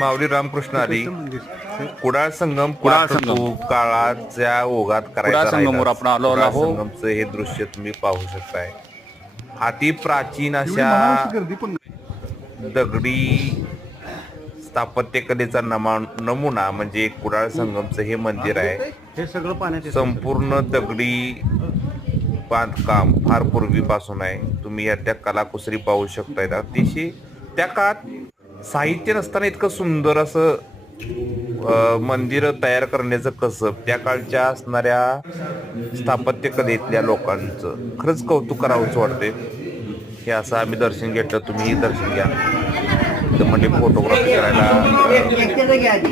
माऊली रामकृष्ण आली कुडाळ संगम कुडाळ कुडाळ काळाच्या ओघात करायचा कुडाळ संगमवर राहिला. आपण आलो. संगमचं हे दृश्य तुम्ही पाहू शकताय. अति प्राचीन अशा दगडी स्थापत्यकलेचा नमा नमुना म्हणजे कुडाळ संगमचं हे मंदिर आहे. हे सगळं पाण्यात येतं. संपूर्ण दगडी बांधकाम फार पूर्वीपासून आहे. तुम्ही या त्या कलाकुसरी पाहू शकताय अतिशय त्या काळात साहित्य नसताना इतकं सुंदर असं मंदिर तयार करण्याचं कसं त्या काळच्या असणाऱ्या स्थापत्य कलेतल्या लोकांचं. खरंच कौतुक करावंच वाटते हे असं आम्ही दर्शन घेतलं तुम्हीही दर्शन घ्या. तर म्हणजे फोटोग्राफी करायला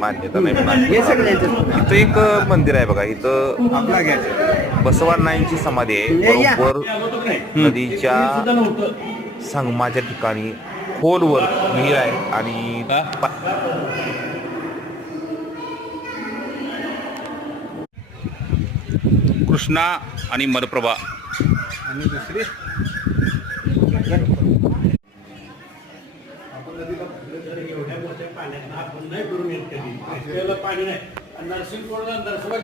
मान्यता नाही इथं एक मंदिर आहे बघा. इथं बसवांनांची समाधी आहे. बरोबर नदीच्या संगमाच्या ठिकाणी खोलवर विहीर आहे आणि कृष्णा आणि मलप्रभा आणि दुसरी? एवढ्या मोठ्या